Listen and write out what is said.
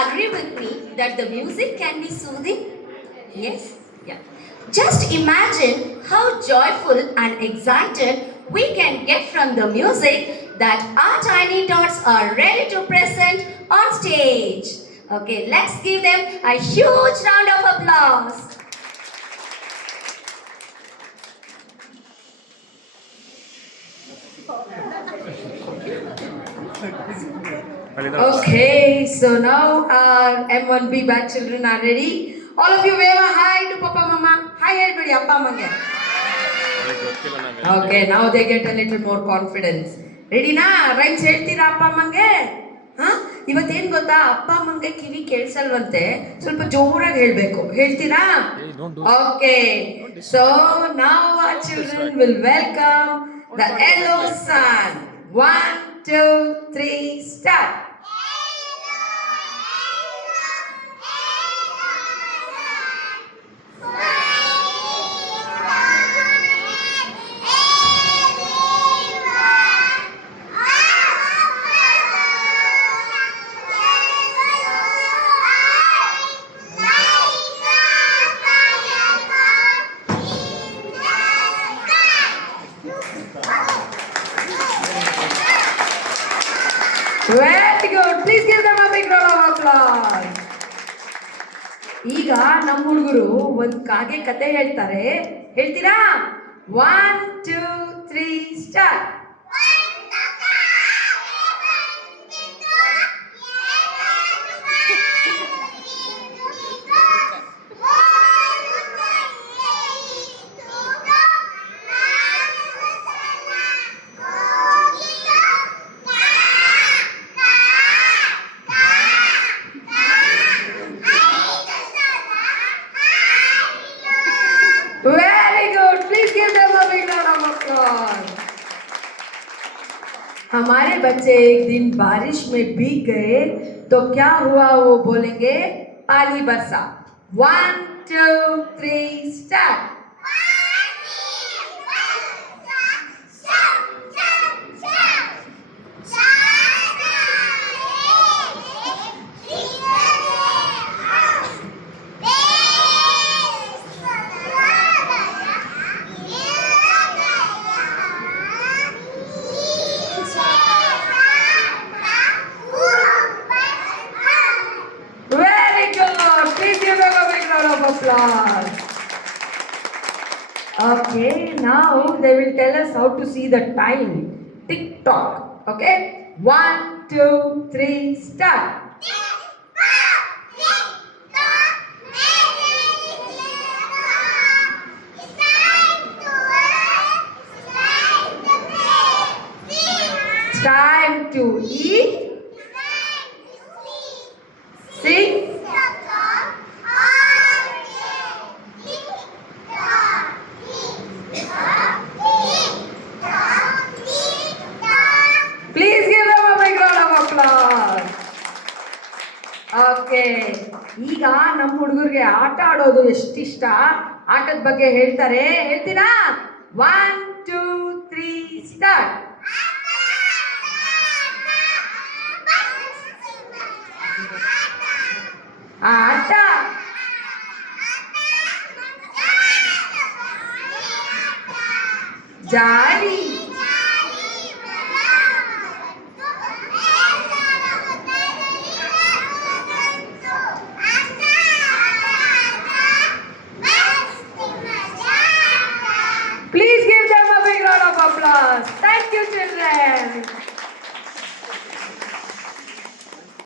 agree with me that the music can be soothing? Yes? Yeah. Just imagine how joyful and excited we can get from the music that our tiny tots are ready to present on stage. Okay, let's give them a huge round of applause. Okay, so now our M1B batch children are ready. All of you wave a hi to Papa Mama. Hi, everybody, Appa Mange. Okay, now they get a little more confidence. Ready na? Rhymes ಹೇಳ್ತೀರಾ ಅಪ್ಪ ಅಮ್ಮಂಗೆ? ಹಾ? ಇವತ್ತೇನ್ ಗೊತ್ತಾ, ಅಪ್ಪ ಅಮ್ಮಂಗೆ ಕಿವಿ ಕೇಳಿಸಲ್ವಂತೆ, ಸ್ವಲ್ಪ ಜೋರಾಗಿ ಹೇಳ್ಬೇಕು. ಹೇಳ್ತೀರಾ? Okay. So now our children will welcome the yellow sun. 1, 2, 3, start. Very good. Please give them a big round of applause. ಈಗ ನಮ್ಮ ಹುಡುಗರು ಒಂದು ಕಾಗೆ ಕತೆ ಹೇಳ್ತಾರೆ. ಹೇಳ್ತೀರಾ? 1, 2, 3, start. Very good. Please give them a big round of applause. हमारे बच्चे एक दिन बारिश में भीग गए तो क्या हुआ वो बोलेंगे? पानी बरसा. 1, 2, 3, start. Applause. Okay, now they will tell us how to see the time. Tick tock. Okay, 1, 2, 3, start. It's time to eat. Sing. Please give them a big round of applause. Okay, ಈಗ ನಮ್ಮ ಹುಡುಗರಿಗೆ ಆಟ ಆಡೋದು ಎಷ್ಟಿಷ್ಟ, ಆಟದ ಬಗ್ಗೆ ಹೇಳ್ತಾರೆ. ಹೇಳ್ತೀರಾ? 1, 2, 3, start. ಆಟ. ಜಾಲಿ. Please give them a big round of applause. Thank you, children.